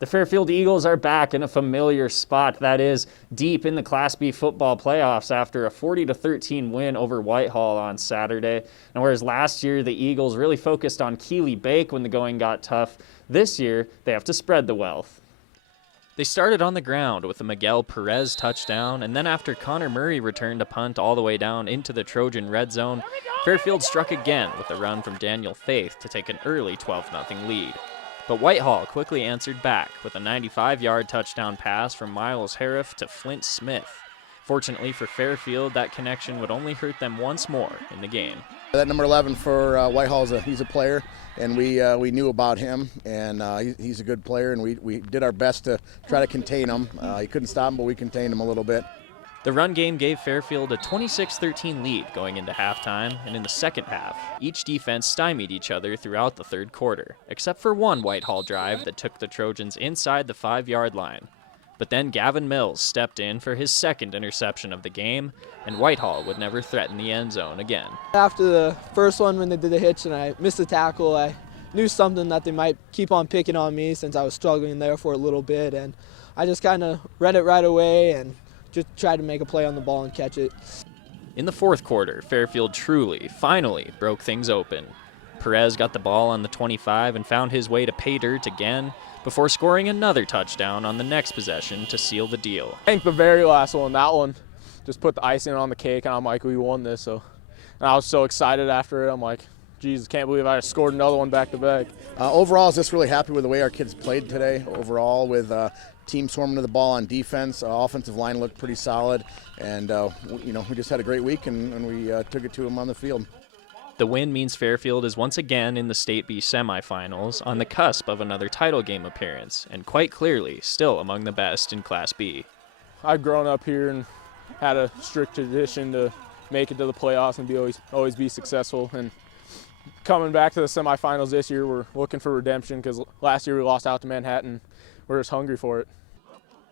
The Fairfield Eagles are back in a familiar spot, that is, deep in the Class B football playoffs after a 40-13 win over Whitehall on Saturday. And whereas last year the Eagles really focused on Keely Bake when the going got tough, this year they have to spread the wealth. They started on the ground with a Miguel Perez touchdown, and then after Connor Murray returned a punt all the way down into the Trojan red zone, Fairfield struck again with a run from Daniel Faith to take an early 12-0 lead. But Whitehall quickly answered back with a 95-yard touchdown pass from Miles Hariff to Flint Smith. Fortunately for Fairfield, that connection would only hurt them once more in the game. That number 11 for Whitehall, he's a player, and we knew about him, and he's a good player, and we did our best to try to contain him. He couldn't stop him, but we contained him a little bit. The run game gave Fairfield a 26-13 lead going into halftime, and in the second half, each defense stymied each other throughout the third quarter, except for one Whitehall drive that took the Trojans inside the 5-yard line. But then Gavin Mills stepped in for his second interception of the game, and Whitehall would never threaten the end zone again. After the first one when they did the hitch and I missed the tackle, I knew something that they might keep on picking on me since I was struggling there for a little bit, and I just kind of read it right away and just tried to make a play on the ball and catch it. In the fourth quarter, Fairfield finally broke things open. Perez got the ball on the 25 and found his way to pay dirt again before scoring another touchdown on the next possession to seal the deal. I think the very last one, that one, just put the icing on the cake, and I'm like, we won this. And I was so excited after it. I'm like, Jesus, can't believe I scored another one back-to-back. Overall, I was just really happy with the way our kids played today. Overall, with team swarming to the ball on defense, offensive line looked pretty solid, and we just had a great week, and we took it to them on the field. The win means Fairfield is once again in the State B semifinals, on the cusp of another title game appearance, and quite clearly still among the best in Class B. I've grown up here and had a strict tradition to make it to the playoffs and always be successful. And coming back to the semifinals this year, we're looking for redemption because last year we lost out to Manhattan. We're just hungry for it.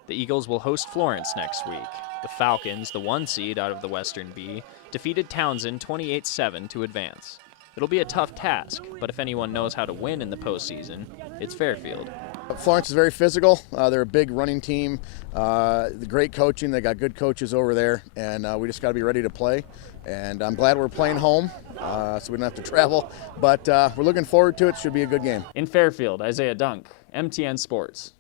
The Eagles will host Florence next week. The Falcons, the 1 seed out of the Western B, defeated Townsend 28-7 to advance. It'll be a tough task, but if anyone knows how to win in the postseason, it's Fairfield. Florence is very physical. They're a big running team. The great coaching. They got good coaches over there, and we just got to be ready to play. And I'm glad we're playing home, so we don't have to travel. But we're looking forward to it. Should be a good game. In Fairfield, Isaiah Dunk, MTN Sports.